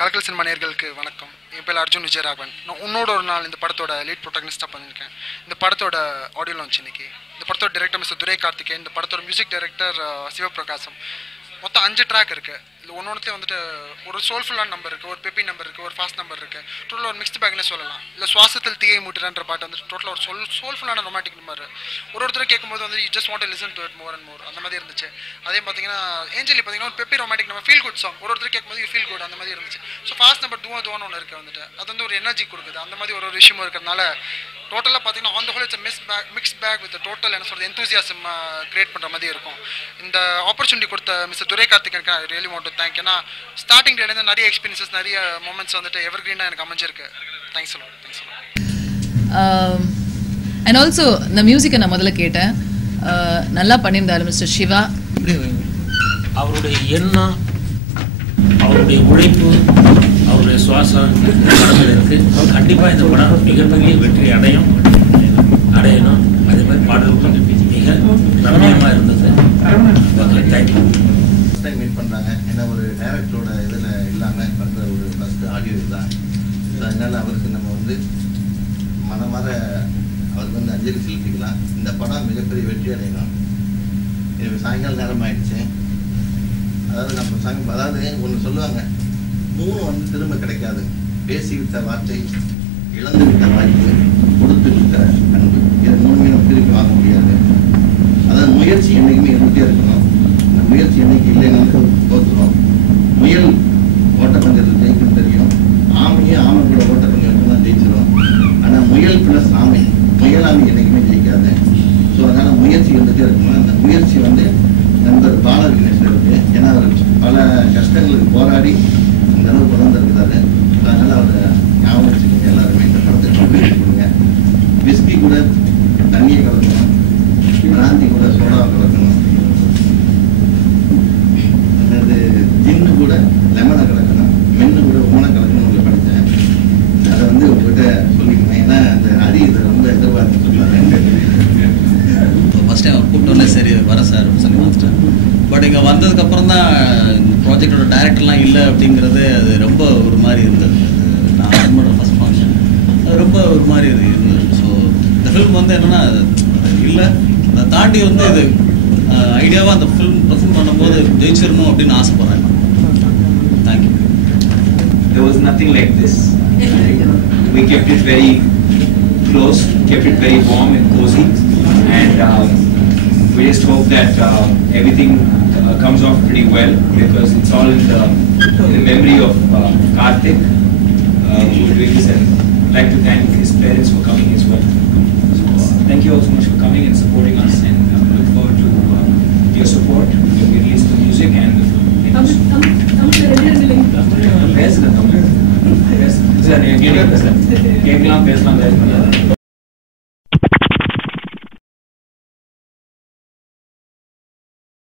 கலக்கல் cinema நேயர்களுக்கு வணக்கம். என் பேர் அர்ஜுன் விஜயராகவன். நான் உன்னோட ஒரு நாள் இந்த படத்தோட லீட் ப்ரோட்டகனிஸ்டாக பண்ணியிருக்கேன். இந்த படத்தோட ஆடியோ லான்ச் இன்னைக்கு. இந்த படத்தோட டைரக்டர் மிஸ்டர் துரை கார்த்திகேயன், இந்த படத்தோட மியூசிக் டைரக்டர் சிவபிரகாசம். மொத்தம் 5 ட்ராக் இருக்குது. இதில் ஒன்னொன்றுலேயே வந்துட்டு ஒரு சோல்ஃபுல்லான நம்பர் இருக்குது, ஒரு பெப்பி நம்பர் இருக்குது, ஒரு ஃபாஸ்ட் நம்பர் இருக்குது. டோட்டலாக ஒரு மிக்ஸ்ட் பேக்னே சொல்லலாம். இல்லை சுவாசத்தில் தீயை மூட்டுறன்ற பாட்டு வந்துட்டு டோட்டலாக ஒரு சோல்ஃபுல்லான ரொமாட்டிக் நம்பர். ஒருத்தர் கேட்கும்போது வந்து you just want to listen to it more and more அந்த மாதிரி இருந்துச்சு. அதே பார்த்தீங்கன்னா ஏஞ்சலி பார்த்தீங்கன்னா ஒரு பெப்பி ரொமாட்டிக் நம்ம ஃபீல் குட் சாங். ஒருத்தர் கேட்கும்போது யூ ஃபீல் குட் அந்த மாதிரி இருந்துச்சு. ஸோ ஃபாஸ்ட் நம்பர் துவான்னு ஒன்று இருக்குது வந்துட்டு. அது வந்து ஒரு எனர்ஜி கொடுக்குது. அந்த மாதிரி ஒரு விஷயமும் இருக்கிறதுனால டோட்டலாக பார்த்தீங்கன்னா on the whole it's mix bag with total என்ன சொல்கிறது எந்தூசியாசம் கிரியேட் பண்ணுற மாதிரி இருக்கும். இந்த ஆப்பர்ச்சுனிட்டி கொடுத்த மிஸ்டர் துரை கார்த்திகேயனுக்கு I really want to thank. ஏன்னா ஸ்டார்டிங் டேலேருந்து நிறைய எக்ஸ்பீரியன்ஸஸ் நிறைய மூமெண்ட்ஸ் வந்துட்டு எவர் கிரீனாக எனக்கு அமைஞ்சிருக்கு. Thanks a lot. அண்ட் ஆல்சோ இந்த மியூசிக்கை நான் முதல்ல கேட்டேன். நல்லா பண்ணியிருந்தாரு மிஸ்டர் சிவா. அவருடைய எண்ணம், அவருடைய உழைப்பு, அவருடைய சுவாசம் படங்கள் இருக்குது. கண்டிப்பாக இந்த படம் மிகப்பெரிய வெற்றி அடையணும். அதே மாதிரி பாடல்கள் மிக ரம்மியமாக இருந்தது. தேங்க்யூ. மீட் பண்ணுறாங்க. ஏன்னா ஒரு டைரக்டரோட இதில் இல்லாமல் பண்ணுற ஒரு ஃபஸ்ட்டு ஆடியோ இதுதான். ஸோ அதனால் அவருக்கு நம்ம வந்து மனமாற அவருக்கு வந்து அஞ்சலி செலுத்திக்கலாம். இந்த படம் மிகப்பெரிய வெற்றி அடையணும். எனக்கு சாயங்கால நேரம் ஆயிடுச்சு. அதாவது ஒன்று சொல்லுவாங்க, 3 வந்து திரும்ப கிடைக்காது. பேசிவிட்ட வார்த்தை, இழந்து விட்ட வாய்ப்பு, கொடுத்து விட்ட அன்பு. இது 3மே நம்ம திருப்பி வாங்க முடியாது. அதாவது முயற்சி என்றைக்குமே இருந்துகிட்டே இருக்கணும். அந்த முயற்சி என்றைக்கு இல்லைன்னு தோற்றுறோம். முயல் ஓட்டப்பந்தயத்தில் ஜெயிக்கும் தெரியும். ஆமையே ஆமை கூட ஓட்டப்பந்தயத்தில் தான் ஜெயிச்சிடும். ஆனால் முயல் ப்ளஸ் ஆமை, முயலாமை என்றைக்குமே ஜெயிக்காது. ஸோ அதனால் முயற்சி இருந்துகிட்டே இருக்கணும். அந்த முயற்சி வந்து நண்பர் பால விக்னேஷ் இருக்கு. ஏன்னா அவர் பல கஷ்டங்களுக்கு போராடி இந்த அளவு கொண்டு வந்திருக்கிறாரு. அதனால் அவர் ஞாபகம் வச்சுக்கோங்க. எல்லாருமே இந்த படத்தை கொடுங்க. விஸ்கி கூட தண்ணியை கலக்கணும், பிராந்தி கூட சோடாவை கலக்கணும், அது ஜின்னு கூட லெமனை கலக்கணும், மென்னு கூட ஓனை கலக்கணும் உங்களை படித்தேன். அதை வந்து உங்ககிட்ட சொல்லிக்கணும். ஏன்னா அந்த அடி இதை ரொம்ப எதிர்பார்த்து சொல்லுவாங்க. ஃபஸ்ட் டைம் கூப்பிட்டோன்னே சரி வர சார் அப்படின்னு சொல்லி வந்துட்டேன். பட் இங்கே வந்ததுக்கப்புறம் தான் இந்த ப்ராஜெக்டோட டைரக்டர்லாம் இல்லை அப்படிங்கிறது அது ரொம்ப ஒரு மாதிரி இருந்தது. நான் அட்டன் பண்ணுற ஃபஸ்ட் ஃபங்க்ஷன் அது ரொம்ப ஒரு மாதிரி இருந்தது. ஸோ இந்த ஃபிலிம் வந்து என்னென்னா இல்லை, அதை தாண்டி வந்து இது ஐடியாவாக அந்த ஃபிலிம் பர்ஃபார்ம் பண்ணும்போது ஜெயிச்சிடணும் அப்படின்னு ஆசைப்பட்றேன். Thank you. There was nothing like this. We kept it very close, kept it very warm and cozy, and we just hope that everything comes off pretty well, because it's all in the memory of Karthik, who doing this, and I'd like to thank his parents for coming as well. So thank you all so much for coming and supporting us, and look forward to your support when we release the music and the film. பேசலாம் பேசலாம்